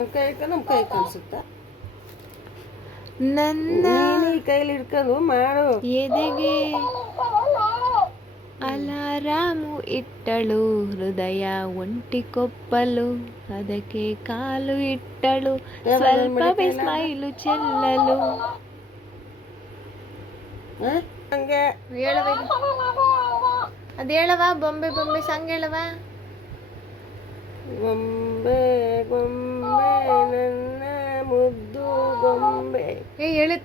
ನಮ್ಮ ಕೈ ಕಾಣಿಸುತ್ತಾ ನನ್ನ ಈ ಕೈಲಿ ಹಿಡ್ಕೊಂಡು ಮಾಡು. ಎದೆಗೆ ಅಲಾರಾಮು ಇಟ್ಟಳು, ಹೃದಯ ಒಂಟಿ ಕೊಪ್ಪಲು, ಅದಕ್ಕೆ ಕಾಲು ಇಟ್ಟಳು, ಸ್ವಲ್ಪವೇ ಸ್ಮೈಲು ಚೆಲ್ಲಲು. ಹಂಗೆ ಹೇಳವ ಅದು ಹೇಳವ, ಬೊಂಬೆ ಬೊಂಬೆ ಸಾಂಗ್ ಹೇಳವ. ಗೊಂಬೆ ಗೊಂಬೆ ನನ್ನ ಮುದ್ದು ಗೊಂಬೆ.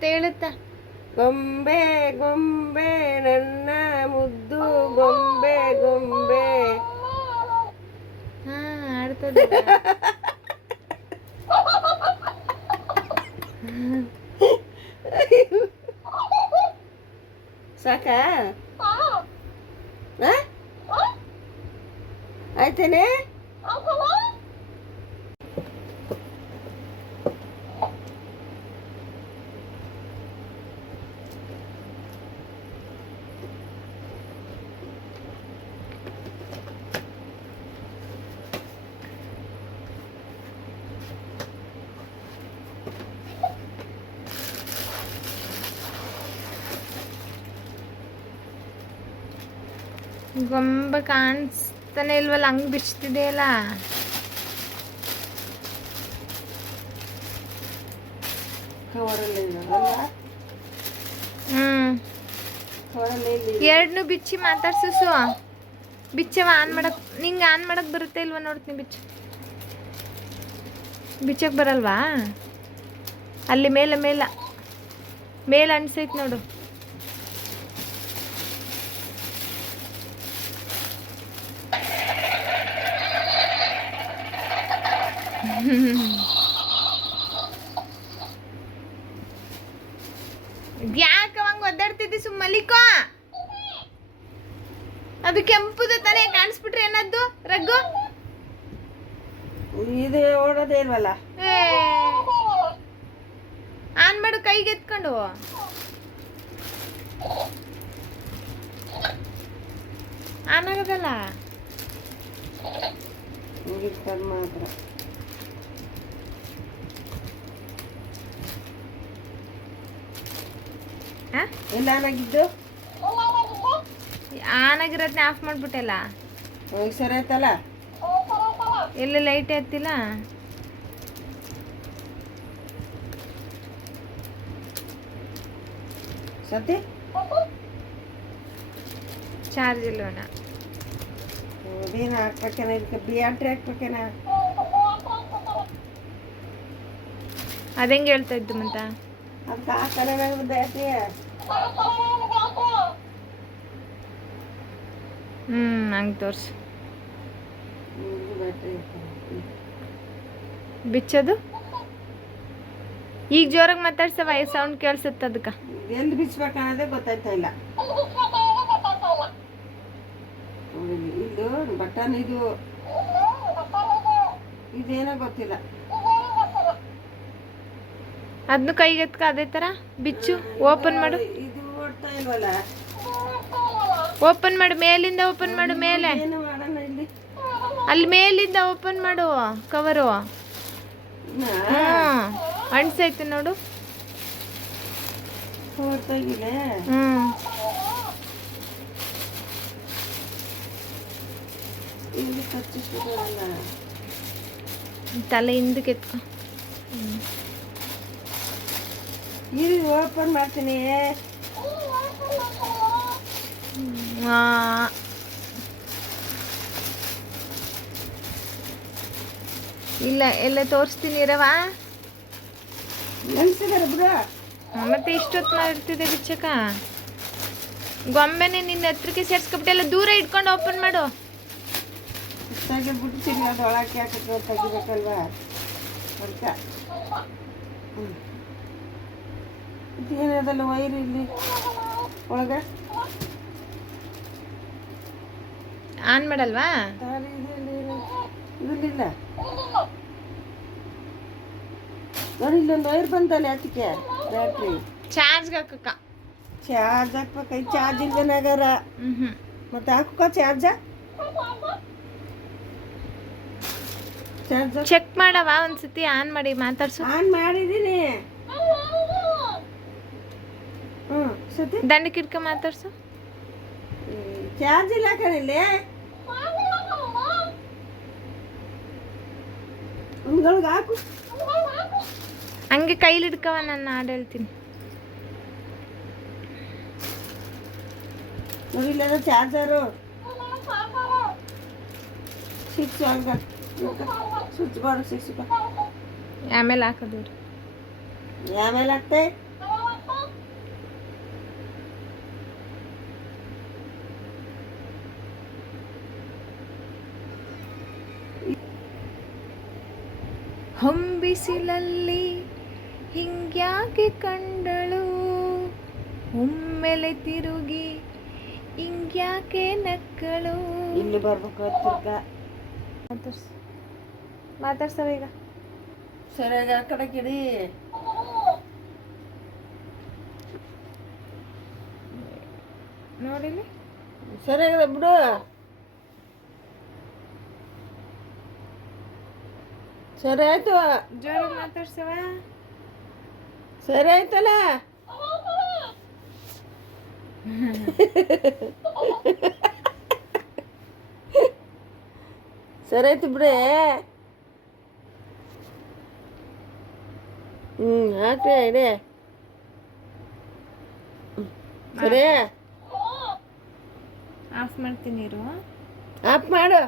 ಹೇಳುತ್ತ ಗೊಂಬೆ ಗೊಂಬೆ ನನ್ನ ಮುದ್ದು ಗೊಂಬೆ ಗೊಂಬೆ. ಹಾ ಆಡ್ತದೆ. ಸಾಕಾ? ಆಯ್ತೇನೆ. ಗೊಂಬೆ ಕಾಣಿಸ್ತಾನೆ ಇಲ್ವಲ್ಲ, ಹಂಗ್ ಬಿಚ್ತಿದೆಯಲ್ಲ. ಎರಡ್ನು ಬಿಚ್ಚಿ ಮಾತಾಡ್ಸು. ಬಿಚ್ಚವ ಆನ್ ಮಾಡಕ್, ನಿಂಗೆ ಆನ್ ಮಾಡಕ್ ಬರುತ್ತೆ ಇಲ್ವ ನೋಡ್ತೀನಿ. ಬಿಚ್ಚಕ್ ಬರಲ್ವಾ? ಅಲ್ಲಿ ಮೇಲೆ ಅನ್ಸೈತ್ ನೋಡು. ಯಾಕ ಹಂಗ ಒದ್ದಾಡ್ತಿದ್ದಿ? ಮಲಿಕೋ. ಅದು ಕೆಂಪುದ ತಾನೇ, ಕಾಣಿಸ್ಬಿಟ್ರೆ ಏನದ್ದು ರಗ್ಗು? ಇದು ಓಡೋದೇ ಇಲ್ವಲ್ಲ. ಆನ್ ಮಾಡು, ಕೈಗೆ ಎತ್ಕೊಂಡು. ಆನ್ ಆಗೋದಲ್ಲ ಮಾತ್ರ. ಎಲ್ಲ ಆನಾಗಿದ್ದು, ಆನಾಗಿರೋದ್ನ ಆಫ್ ಮಾಡ್ಬಿಟ್ಟಲ್ಲ. ಸರಿ ಆಯ್ತಲ್ಲ. ಎಲ್ಲಿ ಲೈಟ್ ಎತ್ತಿಲ್ಲ. ಸತಿ ಚಾರ್ಜ್ ಇಲ್ಲವನ. ಅದೇನು ಹಾಕ್ಬೇಕೇನ? ಇದಕ್ಕೆ ಬ್ಯಾಟ್ರಿ ಹಾಕ್ಬೇಕೇನ? ಅದಂಗೆ ಹೇಳ್ತಾ ಇದ್ದು ಮಂತ. ಅದಕ್ಕೆ ಹಾಕಲ್ಲ ಬ್ಯಾಟ್ರಿ. ಹಂಗೆ ತೋರ್ಸು. ಬ್ಯಾಟ್ರಿ ಬಿಚ್ಚೋದು ಈಗ ಜೋರಾಗಿ ಮಾತಾಡ್ಸವ, ಸೌಂಡ್ ಕೇಳಿಸುತ್ತೆ. ಅದಕ್ಕೆ ಎಲ್ಲಿ ಬಿಚ್ಚಬೇಕನ್ನೋದೇ ಗೊತ್ತಾಯ್ತಾ ಇಲ್ಲ. ಇದು ಬಟನ್, ಇದೇನೋ ಗೊತ್ತಿಲ್ಲ. ಅದನ್ನು ಕೈಗೆ ಎತ್ಕ, ಅದೇ ಥರ ಬಿಚ್ಚು. ಓಪನ್ ಮಾಡು. ಇದು ಓಡ್ತಾ ಇಲ್ವಲ್ಲ. ಓಪನ್ ಮಾಡು, ಮೇಲಿಂದ ಓಪನ್ ಮಾಡು. ಮೇಲೆ ಏನು ಮಾಡೋಣ ಇಲ್ಲಿ? ಅಲ್ಲಿ ಮೇಲಿಂದ ಓಪನ್ ಮಾಡು ಕವರು. ಅಣ್ಸೈತೆ ನೋಡು. ಹೊರತಾಗಿದೆ. ಇಲ್ಲಿ ಕಚ್ಚಿಸ್ಬಿಡಲ್ಲ. ತಲೆ ಹಿಂದಕ್ಕೆ ಎತ್ಕೊ. ಇಲ್ಲಿ ಓಪನ್ ಮಾಡ್ತೀನಿ. ಇಲ್ಲ, ಎಲ್ಲ ತೋರಿಸ್ತೀನಿ ಇರವ. ಮತ್ತೆ ಇಷ್ಟೊತ್ತು ಇರ್ತಿದೆ ಬಿಚ್ಚಕ. ಗೊಂಬೆನೆ ನಿನ್ನ ಹತ್ರಕ್ಕೆ ಸೇರ್ಸ್ಕೊಬಿಟ್ಟೆಲ್ಲ ದೂರ ಇಟ್ಕೊಂಡು ಓಪನ್ ಮಾಡು. ಬಿಡ್ತೀನಿ, ಅದು ಒಳಕ್ಕೆ ಹಾಕಿದ್ರೆ ತೆಗಿಬೇಕಲ್ವಾ ಅದಕ್ಕೆ. ಇದೇನದಲ್ಲ ವೈರ್ ಇಲ್ಲಿ ಒಳಗೆ. ಆನ್ ಮಾಡಲ್ವಾ? ಇದಿಲ್ಲ ನೋಡಿ, ಇಲ್ಲೊಂದು ವೈರ್ ಬಂತಲ್ಲ. ಅದಕ್ಕೆ ಬ್ಯಾಟ್ರಿ ಚಾರ್ಜ್ಗೆ ಹಾಕಕ್ಕ. ಚಾರ್ಜ್ ಹಾಕ್ಬೇಕೈ. ಚಾರ್ಜ್ ಇಲ್ವನಾಗಾರ ಮತ್ತೆ ಹಾಕುಕ ಚಾರ್ಜ. ಚಾರ್ಜರ್ ಚೆಕ್ ಮಾಡವ ಒಂದ್ಸತಿ ಆನ್ ಮಾಡಿ ಮಾತಾಡ್ಸು. ಆನ್ ಮಾಡಿದ್ದೀನಿ. ಹ್ಞೂ ಸತಿ ದಂಡಕ್ಕೆ ಇಟ್ಕೊ ಮಾತಾಡ್ಸು. ಚಾರ್ಜ್ ಇಲ್ಲ ಕಣಿಲ್ಲಿ ಒಂದ್ಗಳಿಗೆ ಹಾಕು. ಹಂಗೆ ಕೈಲಿ ಹಿಡ್ಕವ, ನಾನು ಹಾಡು ಹೇಳ್ತೀನಿ. ನೋಡಿಲ್ಲ ಚಾರ್ಜರು ಸಿಕ್ಸ್ ಒಳಗೆ ಸ್ವಿಚ್ ಬೋರ್ಡ್ ಸಿಕ್ಸ್ ಆಮೇಲೆ ಹಾಕೋದು. ಆಮೇಲೆ ಹಾಕ್ತೆ. ಹೊಂಬಿಸಿಲಲ್ಲಿ ಹಿಂಗ್ಯಾಕೆ ಕಂಡಳು, ಒಮ್ಮೆಲೆ ತಿರುಗಿ ಹಿಂಗ್ಯಾಕೆ ನಕ್ಕಳು. ಇಲ್ಲಿ ಬರ್ಬೇಕು ಮಾತಾಡ್ಸವ ಈಗ. ಸರಿಯಾಗಿ ಆ ಕಡೆ ಕಿಡಿ. ನೋಡಿಲಿ ಸರಿಯಾಗಿದೆ ಬಿಡು. ಸರಿ ಆಯ್ತು, ಜೋರಾಗಿ ಮಾತಾಡ್ಸವ. ಸರಿ ಆಯ್ತಲ್ಲ. ಸರಿ ಆಯ್ತು ಬಿಡೆ. ಹಾಕ್ರಿ ಇಡೆ. ಸರಿ ಆಫ್ ಮಾಡ್ತೀನಿ ಇರು. ಆಫ್ ಮಾಡು.